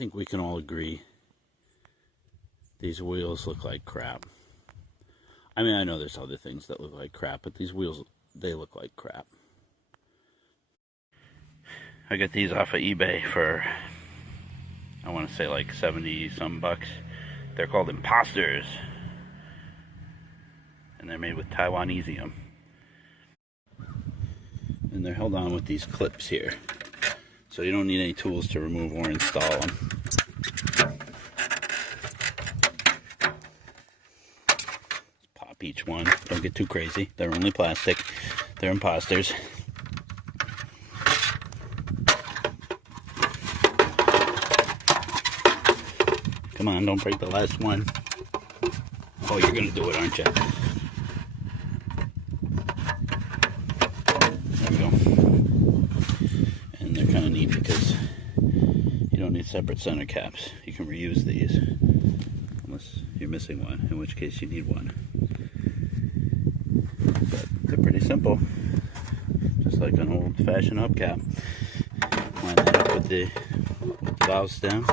think we can all agree these wheels look like crap. I mean, I know there's other things that look like crap, but these wheels, they look like crap. I got these off of eBay for, I want to say like 70 some bucks. They're called Imposters. And they're made with Taiwanesium. And they're held on with these clips here. So you don't need any tools to remove or install them. Pop each one. Don't get too crazy. They're only plastic. They're Imposters. Come on, don't break the last one. Oh, you're gonna do it, aren't you? There we go. And they're kind of neat because you don't need separate center caps. You can reuse these unless you're missing one, in which case you need one. But they're pretty simple, just like an old-fashioned hubcap. Line that up with the valve stem.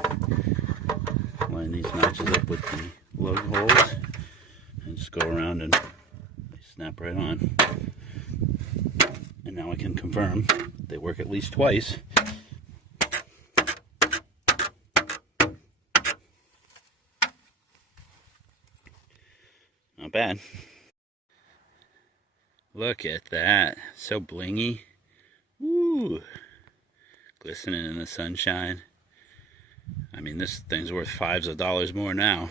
Line these notches up with the lug holes, and just go around and they snap right on. And now I can confirm they work at least twice. Not bad. Look at that. So blingy. Woo! Glistening in the sunshine. I mean, this thing's worth $5s more now.